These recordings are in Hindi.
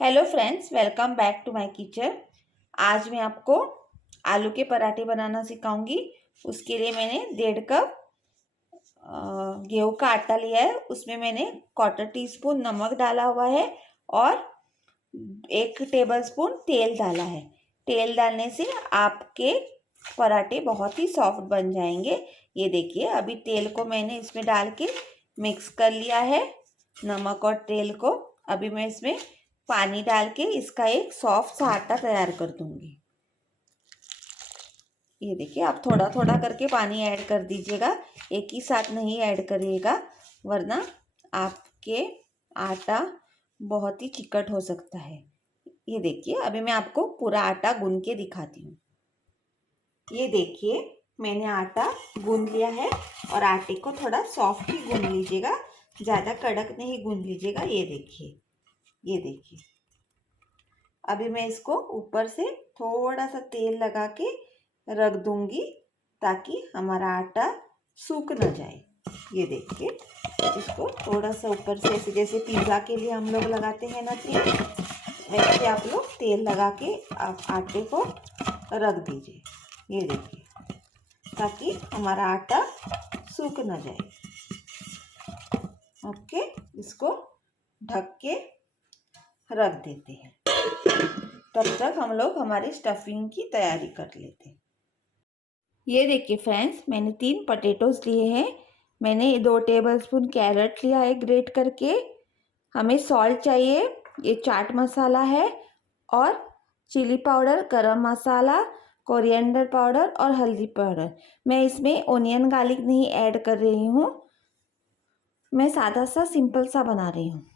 Hello friends, welcome back to my kitchen. आज मैं आपको आलू के पराठे बनाना सिखाऊंगी। उसके लिए मैंने 1.5 कप गेहूं का आटा लिया है। उसमें मैंने 1/4 टीस्पून नमक डाला हुआ है और 1 टेबलस्पून तेल डाला है। तेल डालने से आपके पराठे बहुत ही सॉफ्ट बन जाएंगे। ये देखिए, अभी तेल को मैंने इसमें डाल के मिक्स कर लिया है, नमक और तेल को। अभी मैं इसमें पानी डाल के इसका एक सॉफ्ट सा आटा तैयार कर दूंगी। ये देखिए, आप थोड़ा थोड़ा करके पानी ऐड कर दीजिएगा, एक ही साथ नहीं ऐड करिएगा, वरना आपके आटा बहुत ही चिकट हो सकता है। ये देखिए, अभी मैं आपको पूरा आटा गूंद के दिखाती हूँ। ये देखिए, मैंने आटा गूंद लिया है और आटे को थोड़ा सॉफ्ट ही गूंद लीजिएगा, ज़्यादा कड़क नहीं गूंद लीजिएगा। ये देखिए, ये देखिए, अभी मैं इसको ऊपर से थोड़ा सा तेल लगा के रख दूंगी ताकि हमारा आटा सूख ना जाए। ये देखिए, इसको थोड़ा सा ऊपर से ऐसे, जैसे पिज़्ज़ा के लिए हम लोग लगाते हैं ना तेल, वैसे आप लोग तेल लगा के आप आटे को रख दीजिए। ये देखिए, ताकि हमारा आटा सूख ना जाए। ओके, इसको ढक के रख देते हैं। तब तक हम लोग हमारी स्टफिंग की तैयारी कर लेते हैं। ये देखिए फ्रेंड्स, मैंने 3 पोटैटोज लिए हैं। मैंने 2 टेबलस्पून कैरेट लिया है ग्रेट करके। हमें सॉल्ट चाहिए, ये चाट मसाला है और चिली पाउडर, गरम मसाला, कोरिएंडर पाउडर और हल्दी पाउडर। मैं इसमें ओनियन गार्लिक नहीं ऐड कर रही हूँ, मैं सादा सा सिंपल सा बना रही हूँ।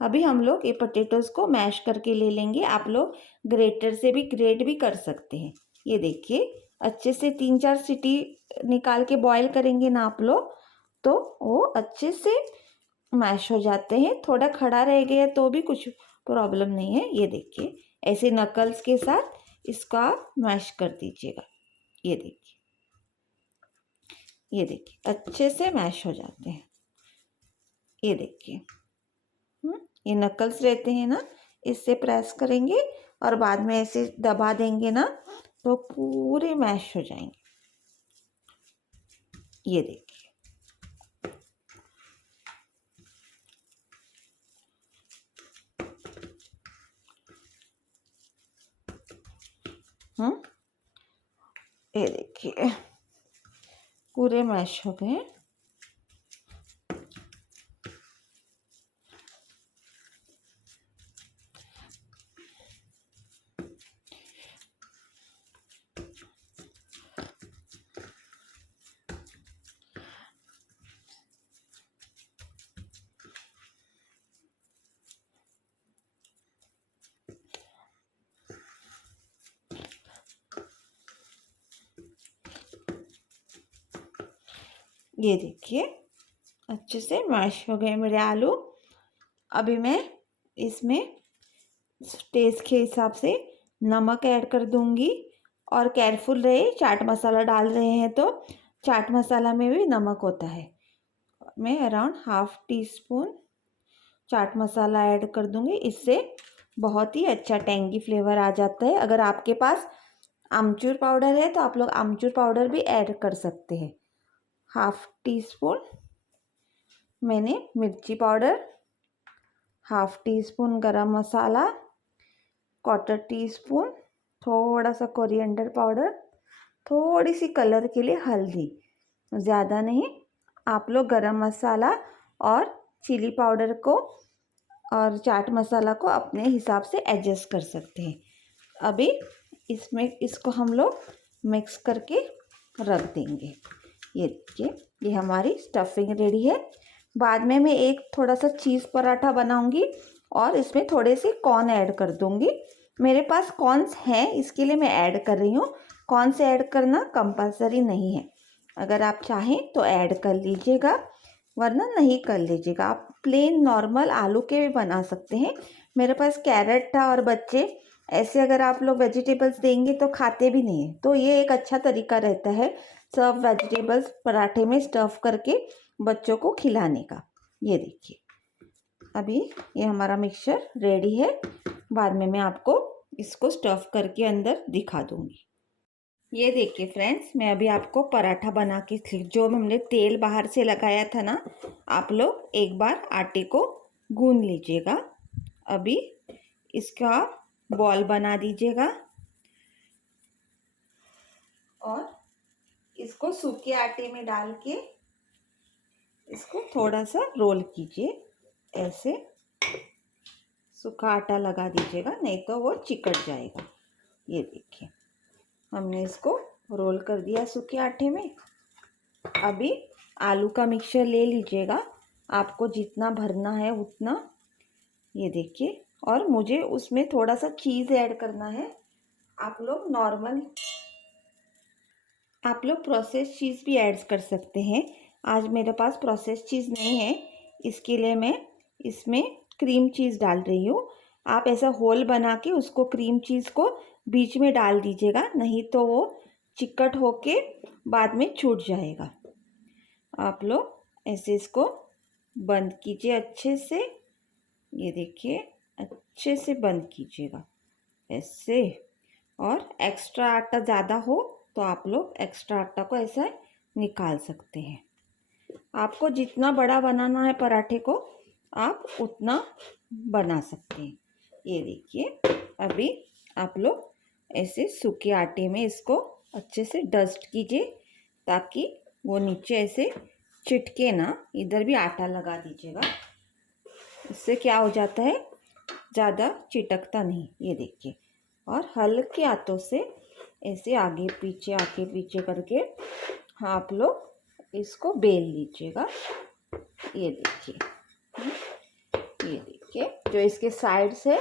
अभी हम लोग ये पोटैटोज़ को मैश करके ले लेंगे। आप लोग ग्रेटर से भी ग्रेट भी कर सकते हैं। ये देखिए, अच्छे से 3-4 सीटी निकाल के बॉईल करेंगे ना आप लोग, तो वो अच्छे से मैश हो जाते हैं। थोड़ा खड़ा रह गया तो भी कुछ प्रॉब्लम नहीं है। ये देखिए, ऐसे नकल्स के साथ इसको आप मैश कर दीजिएगा। ये देखिए, ये देखिए, अच्छे से मैश हो जाते हैं। ये देखिए, ये नकल्स रहते हैं ना, इससे प्रेस करेंगे और बाद में ऐसे दबा देंगे ना तो पूरे मैश हो जाएंगे। ये देखिए, ये देखिए, पूरे मैश हो गए। ये देखिए, अच्छे से मैश हो गए मेरे आलू। अभी मैं इसमें टेस्ट के हिसाब से नमक ऐड कर दूंगी और केयरफुल रहे, चाट मसाला डाल रहे हैं तो चाट मसाला में भी नमक होता है। मैं around 1/2 teaspoon chaat masala add कर दूंगी, इससे बहुत ही अच्छा टेंगी फ्लेवर आ जाता है। अगर आपके पास आमचूर पाउडर है तो आप लोग आमचूर पाउडर भी ऐड कर सकते हैं। 1/2 टीस्पून मैंने मिर्ची पाउडर, 1/2 टीस्पून गरम मसाला, 1/4 टीस्पून थोड़ा सा कोरिएंडर पाउडर, थोड़ी सी कलर के लिए हल्दी, ज़्यादा नहीं। आप लोग गरम मसाला और चिली पाउडर को और चाट मसाला को अपने हिसाब से एडजस्ट कर सकते हैं। अभी इसमें इसको हम लोग मिक्स करके रख देंगे। ये देखिए, ये हमारी स्टफिंग रेडी है। बाद में मैं एक थोड़ा सा चीज़ पराठा बनाऊंगी और इसमें थोड़े से कॉर्न ऐड कर दूंगी। मेरे पास कॉर्न्स हैं, इसके लिए मैं ऐड कर रही हूँ। कॉर्न से ऐड करना कंपलसरी नहीं है, अगर आप चाहें तो ऐड कर लीजिएगा, वरना नहीं कर लीजिएगा। आप प्लेन नॉर्मल आलू के भी बना सकते हैं। मेरे पास कैरेट था और बच्चे ऐसे, अगर आप लोग वेजिटेबल्स देंगे तो खाते भी नहीं है, तो ये एक अच्छा तरीका रहता है सब वेजिटेबल्स पराठे में स्टफ़ करके बच्चों को खिलाने का। ये देखिए, अभी ये हमारा मिक्सचर रेडी है। बाद में मैं आपको इसको स्टफ़ करके अंदर दिखा दूँगी। ये देखिए फ्रेंड्स, मैं अभी आपको पराठा बना के जो हमने तेल बाहर से लगाया था ना, आप लोग एक बार आटे को गूंद लीजिएगा। अभी इसका बॉल बना दीजिएगा और इसको सूखे आटे में डाल के इसको थोड़ा सा रोल कीजिए। ऐसे सूखा आटा लगा दीजिएगा, नहीं तो वो चिकट जाएगा। ये देखिए, हमने इसको रोल कर दिया सूखे आटे में। अभी आलू का मिक्सचर ले लीजिएगा, आपको जितना भरना है उतना। ये देखिए, और मुझे उसमें थोड़ा सा चीज़ ऐड करना है। आप लोग प्रोसेस चीज़ भी ऐड कर सकते हैं। आज मेरे पास प्रोसेस चीज़ नहीं है, इसके लिए मैं इसमें क्रीम चीज़ डाल रही हूँ। आप ऐसा होल बना के उसको क्रीम चीज़ को बीच में डाल दीजिएगा, नहीं तो वो चिकट होके बाद में छूट जाएगा। आप लोग ऐसे इसको बंद कीजिए अच्छे से। ये देखिए, अच्छे से बंद कीजिएगा ऐसे। और एक्स्ट्रा आटा ज़्यादा हो तो आप लोग एक्स्ट्रा आटा को ऐसे निकाल सकते हैं। आपको जितना बड़ा बनाना है पराठे को, आप उतना बना सकते हैं। ये देखिए, अभी आप लोग ऐसे सूखे आटे में इसको अच्छे से डस्ट कीजिए, ताकि वो नीचे ऐसे चिटके ना। इधर भी आटा लगा दीजिएगा, इससे क्या हो जाता है, ज़्यादा चिटकता नहीं। ये देखिए, और हल्के हाथों से ऐसे आगे पीछे करके आप लोग इसको बेल लीजिएगा। ये देखिए, ये देखिए, जो इसके साइड्स है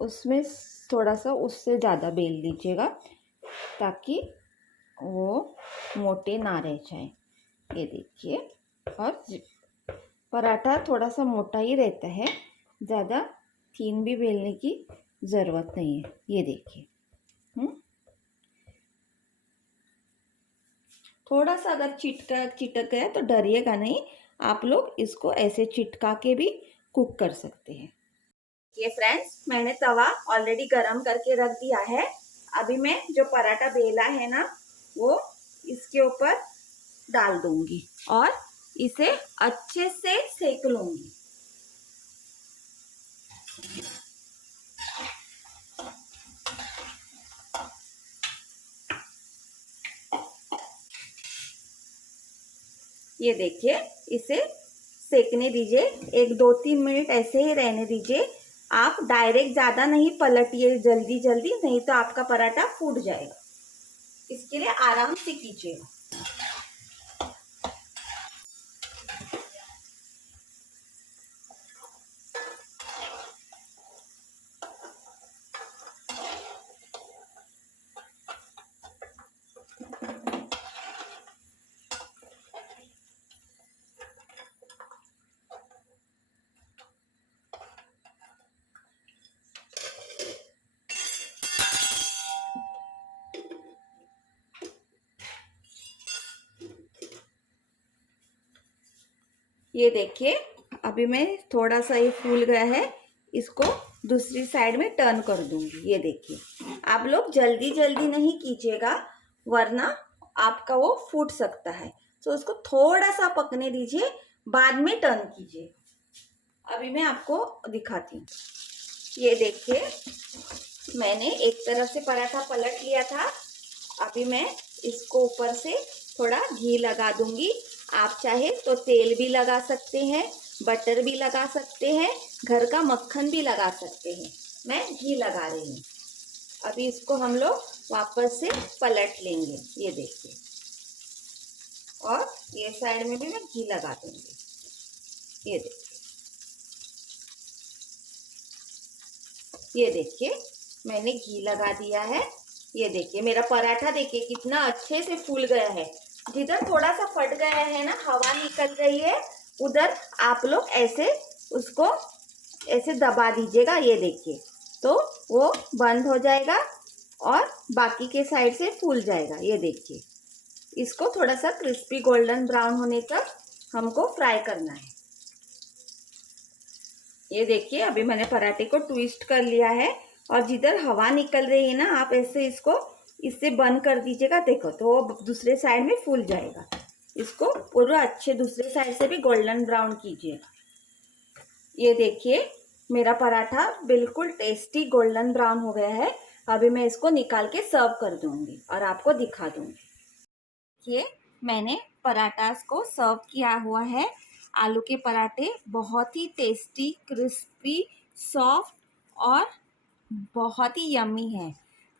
उसमें थोड़ा सा उससे ज़्यादा बेल लीजिएगा, ताकि वो मोटे ना रह जाए। ये देखिए, और पराठा थोड़ा सा मोटा ही रहता है, ज़्यादा थीन भी बेलने की ज़रूरत नहीं है। ये देखिए, थोड़ा सा अगर चिटक गया तो डरिएगा नहीं, आप लोग इसको ऐसे चिटका के भी कुक कर सकते हैं। ये फ्रेंड्स, मैंने तवा ऑलरेडी गरम करके रख दिया है। अभी मैं जो पराठा बेला है ना, वो इसके ऊपर डाल दूंगी और इसे अच्छे से सेक लूंगी। ये देखिए, इसे सेकने दीजिए, 1-2-3 मिनट ऐसे ही रहने दीजिए। आप डायरेक्ट ज़्यादा नहीं पलटिए जल्दी जल्दी, नहीं तो आपका पराठा फूट जाएगा। इसके लिए आराम से कीजिएगा। ये देखिए, अभी मैं थोड़ा सा ये फूल गया है, इसको दूसरी साइड में टर्न कर दूंगी। ये देखिए, आप लोग जल्दी जल्दी नहीं कीजिएगा, वरना आपका वो फूट सकता है। तो उसको थोड़ा सा पकने दीजिए, बाद में टर्न कीजिए। अभी मैं आपको दिखाती हूँ। ये देखिए, मैंने एक तरफ से पराठा पलट लिया था। अभी मैं इसको ऊपर से थोड़ा घी लगा दूंगी। आप चाहे तो तेल भी लगा सकते हैं, बटर भी लगा सकते हैं, घर का मक्खन भी लगा सकते हैं। मैं घी लगा रही हूँ। अभी इसको हम लोग वापस से पलट लेंगे। ये देखिए, और ये साइड में भी मैं घी लगा दूंगी। ये देखिए, ये देखिए, मैंने घी लगा दिया है। ये देखिए, मेरा पराठा देखिए कितना अच्छे से फूल गया है। जिधर थोड़ा सा फट गया है ना, हवा निकल रही है, उधर आप लोग ऐसे उसको ऐसे दबा दीजिएगा। ये देखिए, तो वो बंद हो जाएगा और बाकी के साइड से फूल जाएगा। ये देखिए, इसको थोड़ा सा क्रिस्पी गोल्डन ब्राउन होने तक हमको फ्राई करना है। ये देखिए अभी मैंने पराठे को ट्विस्ट कर लिया है और जिधर हवा निकल रही है ना, आप ऐसे इसको इससे बंद कर दीजिएगा। देखो तो वो दूसरे साइड में फूल जाएगा। इसको पूरा अच्छे दूसरे साइड से भी गोल्डन ब्राउन कीजिएगा। ये देखिए मेरा पराठा बिल्कुल टेस्टी गोल्डन ब्राउन हो गया है। अभी मैं इसको निकाल के सर्व कर दूंगी और आपको दिखा दूंगी। ये मैंने पराठास को सर्व किया हुआ है। आलू के पराठे बहुत ही टेस्टी, क्रिस्पी, सॉफ्ट और बहुत ही यम्मी है।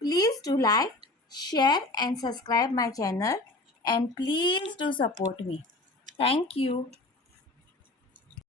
Please do like, share and subscribe my channel and please do support me. Thank you.